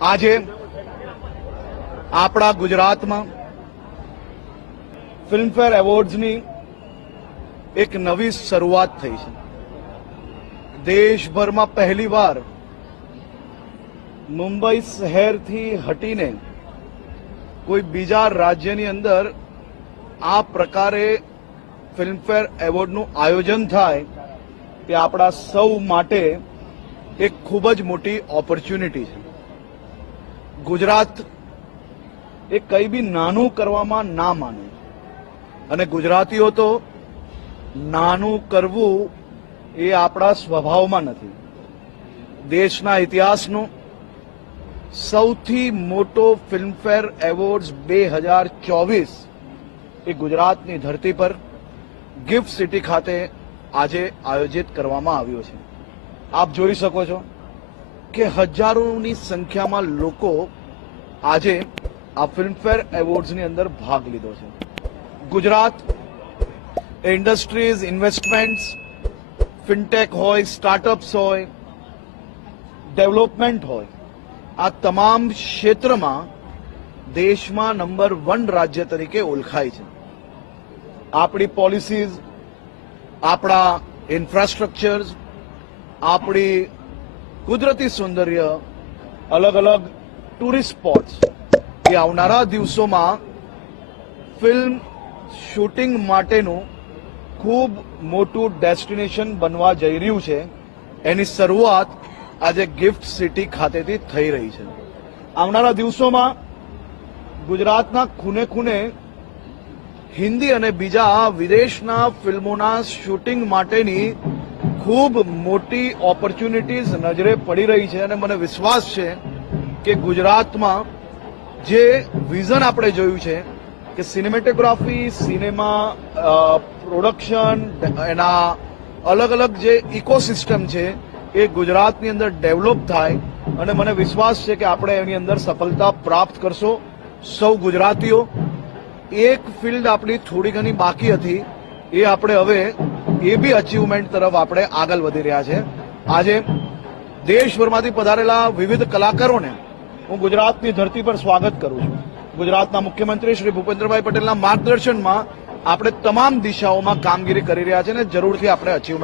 આજે આપણા ગુજરાતમાં ફિલ્મફેર એવોર્ડ્સની એક નવી શરૂઆત થઈ છે। દેશભરમાં પહેલીવાર મુંબઈ શહેરથી હટીને કોઈ બીજા રાજ્યની અંદર આ પ્રકારે ફિલ્મફેર એવોર્ડનું આયોજન થાય તે આપણા સૌ માટે એક ખૂબ જ મોટી ઓપોર્ચ્યુનિટી છે। ગુજરાત એ કંઈ બી નાનું કરવામાં ના માને અને ગુજરાતીઓ તો નાનું કરવું એ આપણા સ્વભાવમાં નથી। દેશના ઇતિહાસનો સૌથી મોટો ફિલ્મફેર એવોર્ડ્સ 2024 એ ગુજરાતની ધરતી પર ગિફ્ટ સિટી ખાતે આજે આયોજિત કરવામાં આવ્યો છે। આપ જોઈ શકો છો કે હજારોની સંખ્યામાં લોકો આજે આ ફિલ્મફેર એવોર્ડ્સની અંદર ભાગ લીધો છે। ગુજરાત ઇન્ડસ્ટ્રીઝ, ઇન્વેસ્ટમેન્ટ્સ, ફિનટેક હોય, સ્ટાર્ટઅપ્સ હોય, ડેવલપમેન્ટ હોય, આ તમામ ક્ષેત્રમાં દેશમાં નંબર 1 રાજ્ય તરીકે ઓળખાય છે। આપણી પોલિસીઝ, આપણા ઇન્ફ્રાસ્ટ્રક્ચર્સ, આપણી કુદરતી સૌંદર્ય, અલગ અલગ ટુરિસ્ટ સ્પોટ્સ એ આવનારા દિવસોમાં ફિલ્મ શૂટિંગ માટેનું ખૂબ મોટું ડેસ્ટિનેશન બનવા જઈ રહ્યું છે। એની શરૂઆત આજે ગિફ્ટ સિટી ખાતેથી થઈ રહી છે। આવનારા દિવસોમાં ગુજરાતના ખૂણે ખૂણે હિન્દી અને બીજા વિદેશના ફિલ્મોના શૂટિંગ માટેની ખૂબ મોટી ઓપોર્ચ્યુનિટીઝ નજરે પડી રહી છે અને મને વિશ્વાસ છે કે ગુજરાતમાં જે વિઝન આપણે જોયું છે કે સિનેમેટોગ્રાફી, સિનેમા પ્રોડક્શન, એના અલગ અલગ જે ઇકોસિસ્ટમ છે એ ગુજરાતની અંદર ડેવલપ થાય અને મને વિશ્વાસ છે કે આપણે એની અંદર સફળતા પ્રાપ્ત કરશો। સૌ ગુજરાતીઓ, એક ફિલ્ડ આપણી થોડી ઘણી બાકી હતી એ આપણે હવે એ બી અચીવમેન્ટ તરફ આપણે આગળ વધી રહ્યા છે। આજે દેશભરમાંથી પધારેલા વિવિધ કલાકારોને હું ગુજરાતની ધરતી પર સ્વાગત કરું છું। ગુજરાતના મુખ્યમંત્રી શ્રી ભૂપેન્દ્રભાઈ પટેલના માર્ગદર્શનમાં આપણે તમામ દિશાઓમાં કામગીરી કરી રહ્યા છે અને જરૂરથી આપણે અચીવમેન્ટ